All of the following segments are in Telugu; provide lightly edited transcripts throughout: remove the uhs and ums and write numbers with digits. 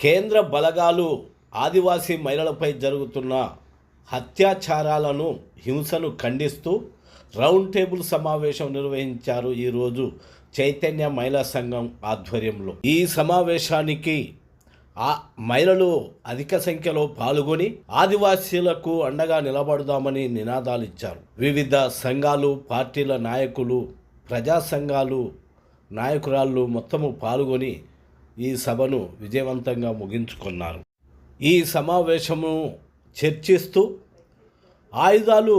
కేంద్ర బలగాలు ఆదివాసీ మహిళలపై జరుగుతున్న అత్యాచారాలను హింసను ఖండిస్తూ రౌండ్ టేబుల్ సమావేశం నిర్వహించారు ఈరోజు చైతన్య మహిళా సంఘం ఆధ్వర్యంలో. ఈ సమావేశానికి మహిళలు అధిక సంఖ్యలో పాల్గొని ఆదివాసీలకు అండగా నిలబడదామని నినాదాలు ఇచ్చారు. వివిధ సంఘాలు, పార్టీల నాయకులు, ప్రజా సంఘాలు నాయకురాళ్ళు మొత్తము పాల్గొని ఈ సభను విజయవంతంగా ముగించుకున్నారు. ఈ సమావేశము చర్చిస్తూ ఆయుధాలు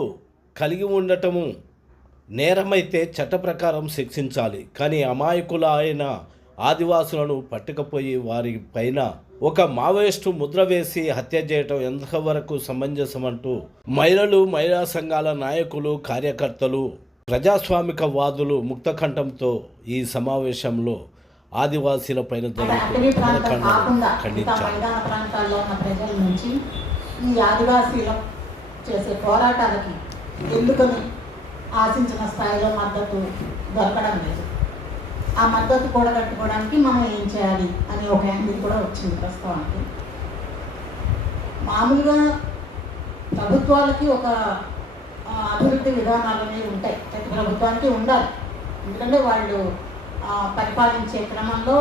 కలిగి ఉండటము నేరమైతే చట్ట ప్రకారం శిక్షించాలి, కానీ అమాయకుల అయిన ఆదివాసులను పట్టుకపోయి వారి పైన ఒక మావోయిస్టు ముద్ర వేసి హత్య చేయటం ఎంతవరకు సమంజసమంటూ మహిళలు, మహిళా సంఘాల నాయకులు, కార్యకర్తలు, ప్రజాస్వామిక వాదులు ముక్తకంఠంతో ఈ సమావేశంలో ఆదివాసీల పైన ఖండించారు. మైదాన ప్రాంతాల్లో ఉన్న ప్రజల నుంచి ఈ ఆదివాసీల చేసే పోరాటాలకి ఎందుకని ఆశించిన స్థాయిలో మద్దతు దొరకడం లేదు. ఆ మద్దతు కూడగట్టుకోవడానికి మనం ఏం చేయాలి అని ఒక యాంగిల్ కూడా వచ్చింది ప్రస్తుతానికి. మామూలుగా ప్రభుత్వాలకి ఒక అభివృద్ధి విధానాలు అనేవి ఉంటాయి, ప్రతి ప్రభుత్వానికి ఉండాలి. ఎందుకంటే వాళ్ళు పరిపాలించే క్రమంలో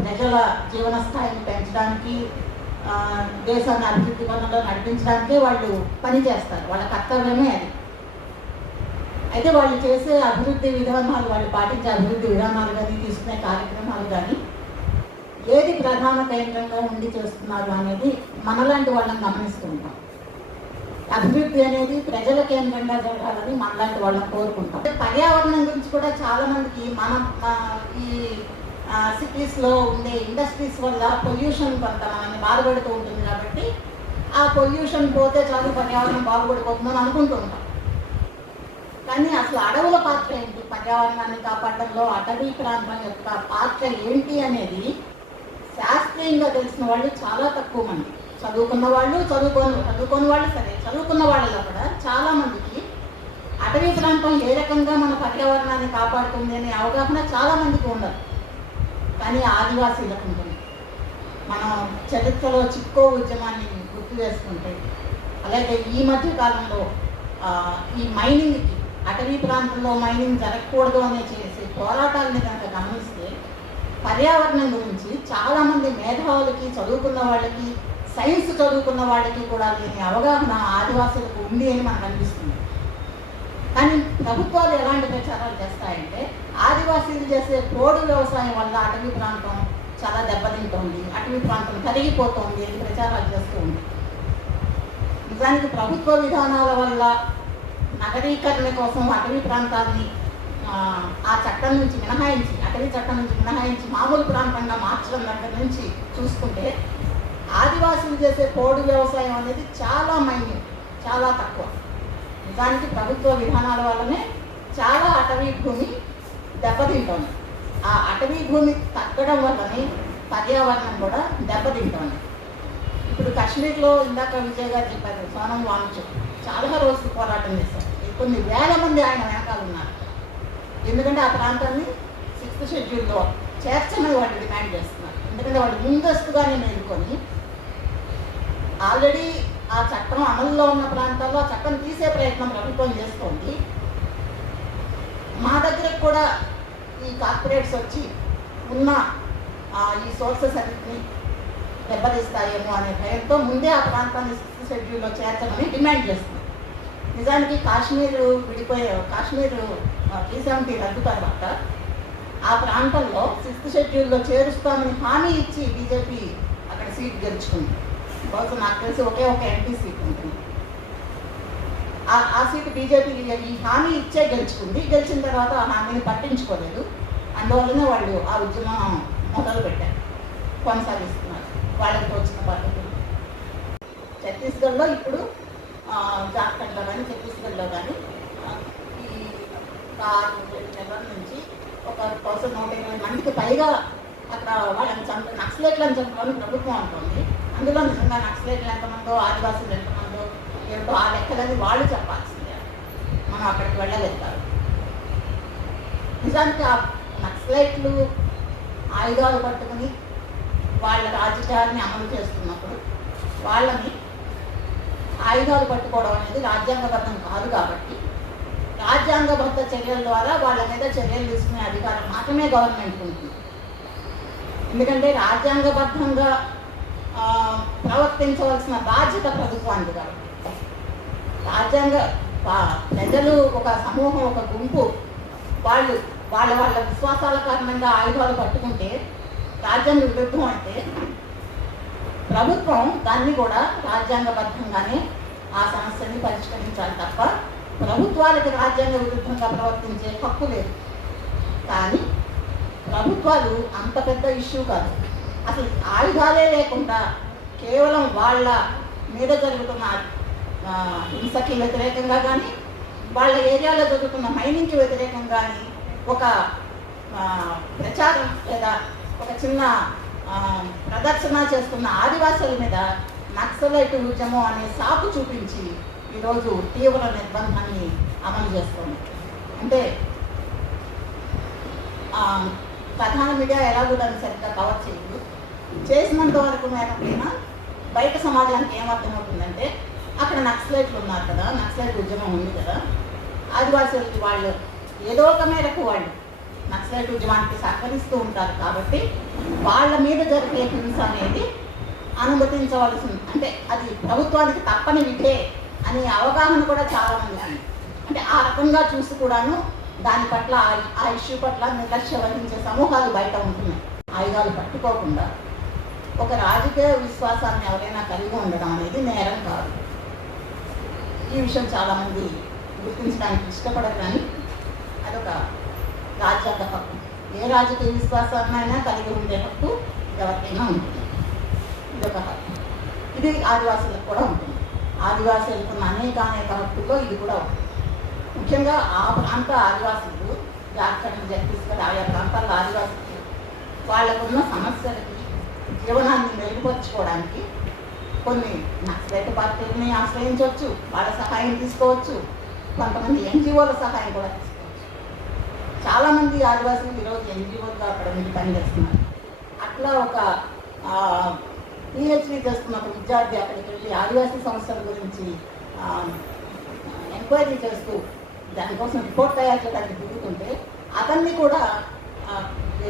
ప్రజల జీవన స్థాయిని పెంచడానికి, దేశాన్ని అభివృద్ధి పనుల్లో నడిపించడానికే వాళ్ళు పనిచేస్తారు, వాళ్ళ కర్తవ్యమే అది. అయితే వాళ్ళు చేసే అభివృద్ధి విధానాలు, వాళ్ళు పాటించే అభివృద్ధి విధానాలు కానీ, తీసుకునే కార్యక్రమాలు కానీ ఏది ప్రధాన కేంద్రంగా ఉండి చేస్తున్నారు అనేది మనలాంటి వాళ్ళని గమనిస్తుంటాం. అభివృద్ధి అనేది ప్రజల కేంద్రంగా జరగాలని మనలాంటి వాళ్ళని కోరుకుంటాం. పర్యావరణం గురించి కూడా చాలా మందికి ఈ సిటీస్లో ఉండే ఇండస్ట్రీస్ వల్ల పొల్యూషన్ కొంత మనల్ని బాధపడుతూ ఉంటుంది కాబట్టి ఆ పొల్యూషన్ పోతే చాలు పర్యావరణం బాగుపడిపోతుందని అనుకుంటూ ఉంటాం. కానీ అసలు అడవుల పాత్ర ఏంటి, పర్యావరణాన్ని కాపాడడంలో అటవీ ప్రాంతం యొక్క పాత్ర ఏంటి అనేది శాస్త్రీయంగా తెలిసిన వాళ్ళు చాలా తక్కువ మంది. చదువుకున్న వాళ్ళు, చదువుకోని వాళ్ళు సరే, చదువుకున్న వాళ్ళలో కూడా చాలామందికి అటవీ ప్రాంతం ఏ రకంగా మన పర్యావరణాన్ని కాపాడుతుంది అనే అవగాహన చాలామందికి ఉండదు. కానీ ఆదివాసీలకు ఉంటుంది. మనం చరిత్రలో చిక్కో ఉద్యమాన్ని గుర్తు చేసుకుంటే, అలాగే ఈ మధ్య కాలంలో ఈ మైనింగ్కి, అటవీ ప్రాంతంలో మైనింగ్ జరగకూడదు అనే చేసే పోరాటాలని కనుక గమనిస్తే పర్యావరణం గురించి చాలామంది మేధావులకి, చదువుకున్న వాళ్ళకి, సైన్స్ చదువుకున్న వాళ్ళకి కూడా లేని అవగాహన ఆదివాసులకు ఉంది అని మనకు అనిపిస్తుంది. కానీ ప్రభుత్వాలు ఎలాంటి ప్రచారాలు చేస్తాయంటే ఆదివాసీలు చేసే పోడు వ్యవసాయం వల్ల అటవీ ప్రాంతం చాలా దెబ్బతింటోంది, అటవీ ప్రాంతం తరిగిపోతుంది అని ప్రచారాలు చేస్తూ ఉంది. నిజానికి ప్రభుత్వ విధానాల వల్ల నగరీకరణ కోసం అటవీ ప్రాంతాన్ని ఆ చట్టం నుంచి మినహాయించి, అటవీ చట్టం నుంచి మినహాయించి మామూలు ప్రాంతంగా మార్చడం దగ్గర నుంచి చూసుకుంటే ఆదివాసులు చేసే పోడు వ్యవసాయం అనేది చాలా మైన్యూట్, చాలా తక్కువ. నిజానికి ప్రభుత్వ విధానాల వల్లనే చాలా అటవీ భూమి దెబ్బతింటోంది. ఆ అటవీ భూమి తగ్గడం వల్లనే పర్యావరణం కూడా దెబ్బతింటోంది. ఇప్పుడు కాశ్మీర్లో ఇందాక విజయ్ గారు చెప్పారు, సోనం వాంగ్చుక్ చాలా రోజులు పోరాటం చేశారు. కొన్ని వేల మంది ఆయన వెనకాల ఉన్నారు. ఎందుకంటే ఆ ప్రాంతాన్ని 6th షెడ్యూల్లో చేర్చమని వాళ్ళు డిమాండ్ చేస్తున్నారు. ఎందుకంటే వాళ్ళు ముందస్తుగానే మేలుకొని ఆల్రెడీ ఆ చట్టం అమల్లో ఉన్న ప్రాంతాల్లో ఆ చట్టం తీసే ప్రయత్నం ప్రభుత్వం చేస్తోంది. మా దగ్గరకు కూడా ఈ కార్పొరేట్స్ వచ్చి ఉన్న ఈ సోర్సెస్ అన్నింటినీ దెబ్బతీస్తాయేమో అనే భయంతో ముందే ఆ ప్రాంతాన్ని 6th షెడ్యూల్లో చేర్చమని డిమాండ్ చేస్తుంది. నిజానికి కాశ్మీర్ 370 రద్దు తర్వాత ఆ ప్రాంతంలో 6th షెడ్యూల్లో చేరుస్తామని హామీ ఇచ్చి బీజేపీ అక్కడ సీట్ గెలుచుకుంది. బహుశా నాకు తెలిసి ఒకే ఒక ఎంపీ సీట్ ఉంటుంది. ఆ సీటు బీజేపీ ఈ హామీ ఇచ్చే గెలుచుకుంది. గెలిచిన తర్వాత ఆ హామీని పట్టించుకోలేదు. అందువల్లనే వాళ్ళు ఆ ఉద్యమం మొదలు పెట్టారు, కొనసాగిస్తున్నారు వాళ్ళకి తోచిన పద్ధతులు. ఛత్తీస్గఢ్లో ఇప్పుడు జార్ఖండ్లో కానీ ఛత్తీస్గఢ్లో కానీ ఈ 6 నెలల నుంచి ఒక 120 మందికి పైగా అక్కడ వాళ్ళని నక్సలైట్లను చంపాలని ప్రభుత్వం అంటుంది. అందులో నిజంగా నక్సలైట్లు ఎంతమందో, ఆదివాసులు ఎంతమందో ఏమిటో ఆ లెక్కలని వాళ్ళు చెప్పాల్సిందే. మన మనం అక్కడికి వెళ్ళగలుగుతారు. నిజానికి ఆ నక్సలైట్లు ఆయుధాలు పట్టుకుని వాళ్ళ రాజకీయాన్ని అమలు చేస్తున్నప్పుడు వాళ్ళని ఆయుధాలు పట్టుకోవడం అనేది రాజ్యాంగబద్ధం కాదు. కాబట్టి రాజ్యాంగబద్ధ చర్యల ద్వారా వాళ్ళ మీద చర్యలు తీసుకునే అధికారం మాత్రమే గవర్నమెంట్ ఉంటుంది. ఎందుకంటే రాజ్యాంగబద్ధంగా ప్రవర్తించవలసిన బాధ్యత ప్రభుత్వానికి కాబట్టి ప్రజలు ఒక సమూహం, ఒక గుంపు వాళ్ళు వాళ్ళ విశ్వాసాల కారణంగా ఆయుధాలు పట్టుకుంటే రాజ్యాంగ విరుద్ధం అంటే ప్రభుత్వం దాన్ని కూడా రాజ్యాంగబద్ధంగానే ఆ సమస్యని పరిష్కరించాలి తప్ప ప్రభుత్వాలకు రాజ్యాంగ విరుద్ధంగా ప్రవర్తించే హక్కు లేదు. కానీ ప్రభుత్వాలు అంత పెద్ద ఇష్యూ కాదు. అసలు ఆయుధాలే లేకుండా కేవలం వాళ్ళ మీద జరుగుతున్న హింసకి వ్యతిరేకంగా కానీ వాళ్ళ ఏరియాలో జరుగుతున్న మైనింగ్కి వ్యతిరేకంగా కానీ ఒక ప్రచారం లేదా ఒక చిన్న ప్రదర్శన చేస్తున్న ఆదివాసుల మీద నక్సలైట్ ఉద్యమం అనే సాకు చూపించి ఈరోజు తీవ్ర నిర్బంధాన్ని అమలు చేస్తుంది. అంటే ప్రధాన మీడియా ఎలాగో దాన్ని సరిగ్గా కవర్ చేయదు. చేసినంత వరకు మేరకైనా బయట సమాజానికి ఏమర్థమవుతుందంటే అక్కడ నక్సలైట్లు ఉన్నారు కదా, నక్సలైట్ ఉద్యమం ఉంది కదా, ఆదివాసులకి వాళ్ళు ఏదో ఒక మేరకు వాళ్ళు నక్సలైట్ ఉద్యమానికి సహకరిస్తూ ఉంటారు కాబట్టి వాళ్ళ మీద జరిగే హింస అనేది అనుమతించవలసింది, అంటే అది ప్రభుత్వానికి తప్పని విధే అనే అవగాహన కూడా చాలామంది ఉంది. అంటే ఆ రకంగా చూసి కూడాను దాని పట్ల ఆ ఇష్యూ పట్ల నిర్లక్ష్య వహించే సమూహాలు బయట ఉంటున్నాయి. ఆయుధాలు పట్టుకోకుండా ఒక రాజకీయ విశ్వాసాన్ని ఎవరైనా కలిగి ఉండడం అనేది నేరం కాదు. ఈ విషయం చాలామంది గుర్తించడానికి ఇష్టపడరు, కానీ అదొక రాజ్యాంగ హక్కు. ఏ రాజకీయ విశ్వాసాన్నైనా కలిగి ఉండే హక్కు ఎవరికైనా ఉంటుంది. ఇదొక హక్కు. ఇది ఆదివాసులకు కూడా ఉంటుంది. ఆదివాసులకు అనేక హక్కుల్లో ఇది కూడా ఉంటుంది. ముఖ్యంగా ఆ ప్రాంత ఆదివాసులు, జార్ఖండ్, ఛత్తీస్గఢ్ ఆయా ప్రాంతాల్లో ఆదివాసులు వాళ్ళకున్న సమస్యలకి జీవనాన్ని మెరుగుపరుచుకోవడానికి కొన్ని నక్సలైట్ పార్టీలని ఆశ్రయించవచ్చు, వాళ్ళ సహాయం తీసుకోవచ్చు, కొంతమంది ఎన్జిఓల సహాయం కూడా తీసుకోవచ్చు. చాలామంది ఆదివాసులు ఈరోజు ఎన్జిఓలుగా అక్కడ ఉండి పనిచేస్తున్నారు. అట్లా ఒక పిహెచ్డీ చేస్తున్న ఒక విద్యార్థి అక్కడికి వెళ్ళి ఆదివాసీ సమస్యల గురించి ఎంక్వైరీ చేస్తూ దానికోసం రిపోర్ట్ తయారు చేయడానికి దిగుతుంటే అతన్ని కూడా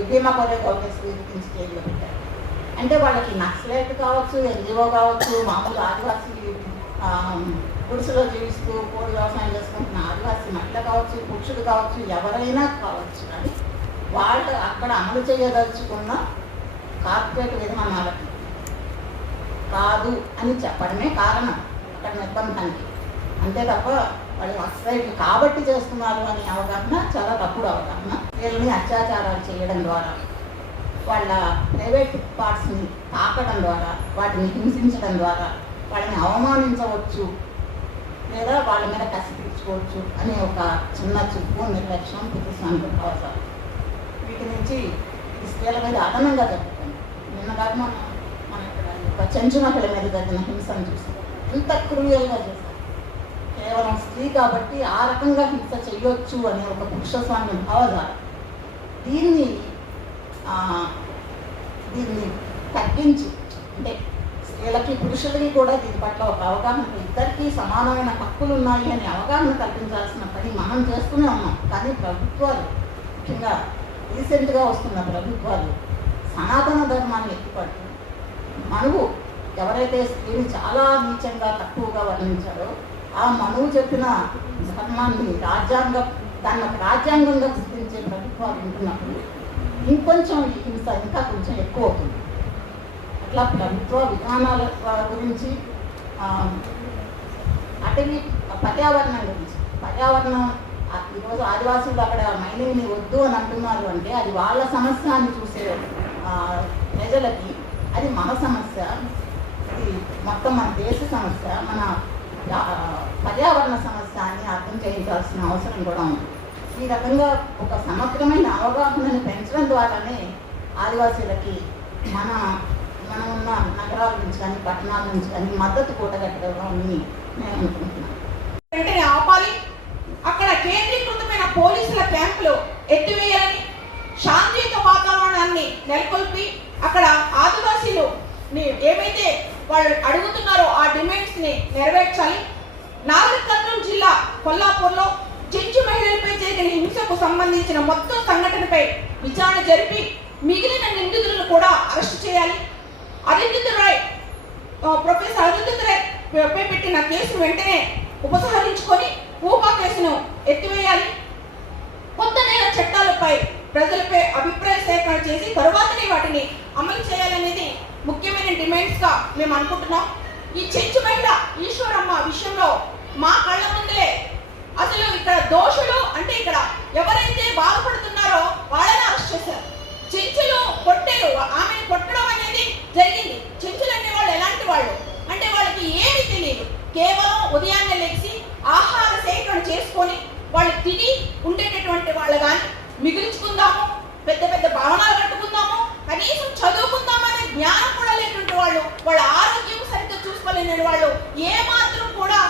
భీమా కొరే గవర్నెన్స్ విధించి జైల్లో పెట్టారు. అంటే వాళ్ళకి నక్సలైట్ కావచ్చు, ఎన్జిఓ కావచ్చు, మామూలు ఆదివాసీ గుడిసెలో జీవిస్తూ కోడి వ్యవసాయం చేసుకుంటున్న ఆదివాసీ మహిళ కావచ్చు, పురుషుడు కావచ్చు, ఎవరైనా కావచ్చు, కానీ వాళ్ళు అక్కడ అమలు చేయదలుచుకున్న కార్పొరేట్ విధానాలకి కాదు అని చెప్పడమే కారణం అక్కడ నిర్బంధానికి. అంతే తప్ప వాళ్ళు నక్సలైట్లు కాబట్టి చేస్తున్నారు అనే అవగాహన చాలా తప్పుడు అవగాహన. వీళ్ళని అత్యాచారాలు చేయడం ద్వారా, వాళ్ళ ప్రైవేట్ పార్ట్స్ని తాకడం ద్వారా, వాటిని హింసించడం ద్వారా వాళ్ళని అవమానించవచ్చు లేదా వాళ్ళ మీద కసి తీర్చుకోవచ్చు అనే ఒక చిన్న చూపు, నిర్లక్ష్యం, పుట్టుసాంత అవసరం. వీటి నుంచి ఈ స్త్రీల మీద అదనంగా జరుగుతుంది. నిన్నగాక మన ఇక్కడ ఒక చెంచు మహిళ మీద జరిగిన హింసను చూస్తాం. ఇంత క్రూయల్గా చేశారు. కేవలం స్త్రీ కాబట్టి ఆ రకంగా హింస చేయొచ్చు అనే ఒక పురుషస్వామ్య భావజాలం. దీన్ని తగ్గించి, అంటే స్త్రీలకి పురుషులకి కూడా దీని పట్ల ఒక అవగాహన, ఇద్దరికీ సమానమైన హక్కులు ఉన్నాయి అనే అవగాహన కల్పించాల్సిన పని మనం చేస్తూనే ఉన్నాం. కానీ ప్రభుత్వాలు, ముఖ్యంగా రీసెంట్గా వస్తున్న ప్రభుత్వాలు సనాతన ధర్మాన్ని ఎత్తిపడుతూ మనువు ఎవరైతే స్త్రీని చాలా నీచంగా తక్కువగా వర్ణించారో ఆ మనువు చెప్పిన ధర్మాన్ని దాన్ని రాజ్యాంగంగా గుర్తించే ప్రభుత్వాలు ఉంటున్నప్పుడు ఇంకొంచెం ఈ హింస ఇంకా కొంచెం ఎక్కువ అవుతుంది. అట్లా ప్రభుత్వ విధానాల గురించి, అటవీ పర్యావరణం గురించి, పర్యావరణం ఈరోజు ఆదివాసులు అక్కడ మైనింగ్ని వద్దు అని అంటున్నారు అంటే అది వాళ్ళ సమస్య అని చూసే ప్రజలకి అది మన సమస్య, ఇది మొత్తం మన దేశ సమస్య, మన పర్యావరణ సమస్య అని అర్థం చేయించాల్సిన అవసరం కూడా ఉంది. ఈ రకంగా ఒక సమగ్రమైన అవగాహనను పెంచడం ద్వారానే ఆదివాసీలకి మనం ఉన్న నగరాల నుంచి కానీ పట్టణాల నుంచి కానీ మద్దతు కూడగట్టడం అని నేను అనుకుంటున్నాను. వెంటనే ఆపాలి. అక్కడ ఎత్తివేయాలని, శాంతియుత వాతావరణాన్ని నెలకొల్పి అక్కడ ఆదివాసీలు ఏవైతే వాళ్ళు అడుగుతున్నారో ఆ డిమాండ్స్ ని నెరవేర్చాలి. నాగర్ కర్నూలు జిల్లా కొల్లాపూర్లో చెంచు మహిళలపై జరిగిన హింసకు సంబంధించిన మొత్తం సంఘటనపై విచారణ జరిపి మిగిలిన నిందితులను కూడా అరెస్ట్ చేయాలి. ప్రొఫెసర్ అరుంధతి రాయ్ పై పెట్టిన కేసును వెంటనే ఉపసంహరించుకొని ఊపా కేసును ఎత్తివేయాలి. కొత్త నేర చట్టాలపై ప్రజలపై అభిప్రాయ సేకరణ చేసి తరువాతనే వాటిని అమలు చేయాలనేది ముఖ్యమైన డిమాండ్స్ గా మేము అనుకుంటున్నాం. ఈ చెంచు మహిళ ఈశ్వరమ్మ విషయంలో మా కళ్ళ ముందే అసలు ఇక్కడ దోషులు అంటే ఇక్కడ ఎవరైతే బాధపడుతున్నారో వాళ్ళని అరెస్ట్ చేశారు. చెంచులు కొట్టారు, ఆమెను కొట్టడం అనేది జరిగింది. చెంచులు అనే వాళ్ళు ఎలాంటి వాళ్ళు అంటే వాళ్ళకి ఏమి తెలియదు, కేవలం ఉదయాన్నే లేచి ఆహార సేకరణ చేసుకొని వాళ్ళు తిని ఉండేటటువంటి వాళ్ళు కానీ మిగిల్చుకుందాము, పెద్ద పెద్ద భవనాలు కట్టుకుందాము, కనీసం చదువుకుందామనే జ్ఞానం కూడా లేనటువంటి వాళ్ళు, వాళ్ళ ఆరోగ్యం సరిగ్గా చూసుకోలేని వాళ్ళు, ఏ మాత్రం కూడా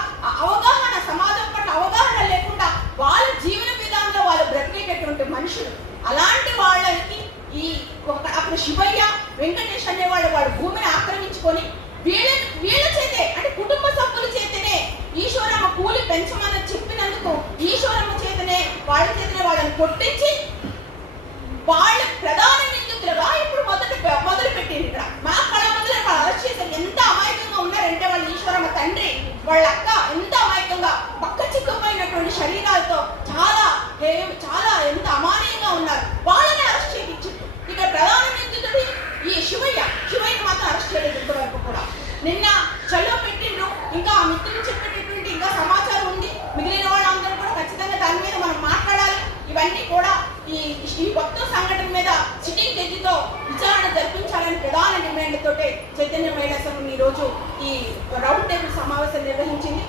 అవగాహన సమాజం పట్ల అవగాహన లేకుండా వాళ్ళ జీవన విధానంలో వాళ్ళు బ్రతికేటటువంటి మనుషులు. అలాంటి వాళ్ళకి ఈ అక్కడ శివయ్య వెంకటేష్ అనే వాళ్ళు భూమిని ఆక్రమించుకొని వీళ్ళ చేతే అంటే కుటుంబ సభ్యుల చేతనే ఈశ్వరమ్మ కూలి పెంచమని చెప్పినందుకు ఈశ్వరమ్మ చేతనే వాళ్ళ చేతనే వాళ్ళని కొట్టించి వాళ్ళ ప్రధాన నిందితులుగా ఇప్పుడు మొదలు పెట్టింది. ఇక్కడ మా కళ ముందు అరెస్ట్ చేశారు. ఎంత అమాయకంగా ఉన్నారంటే వాళ్ళ ఈశ్వరమ్మ తండ్రి వాళ్ళ అక్క ఎంత అమాయకంగా పక్క చిక్కుపోయినటువంటి శరీరాలతో చాలా ఎంత అమానీయంగా ఉన్నారు. వాళ్ళని అరెస్ట్ చేయించారు. ఇక్కడ ప్రధాన నిందితుడు ఈ శివయ్యని మాత్రం అరెస్ట్ చేయలేదు ఇప్పటివరకు కూడా. నిన్న చల్లో పెట్టిండ్రు. ఇంకా ఆ మిత్రులు చెప్పేటటువంటి ఇంకా సమాచారం ఉంది. మిగిలిన వాళ్ళందరూ కూడా ఖచ్చితంగా దాని మీద మనం మాట్లాడాలి. ఇవన్నీ కూడా ఈ మొత్తం సంఘటన మీద సిట్టింగ్ జడ్జితో విచారణ జరిపించాలని ప్రధాన డిమాండ్ తోటే చైతన్య మహిళా సంఘం ఈ రోజు ఈ రౌండ్ టేబుల్ సమావేశం నిర్వహించింది.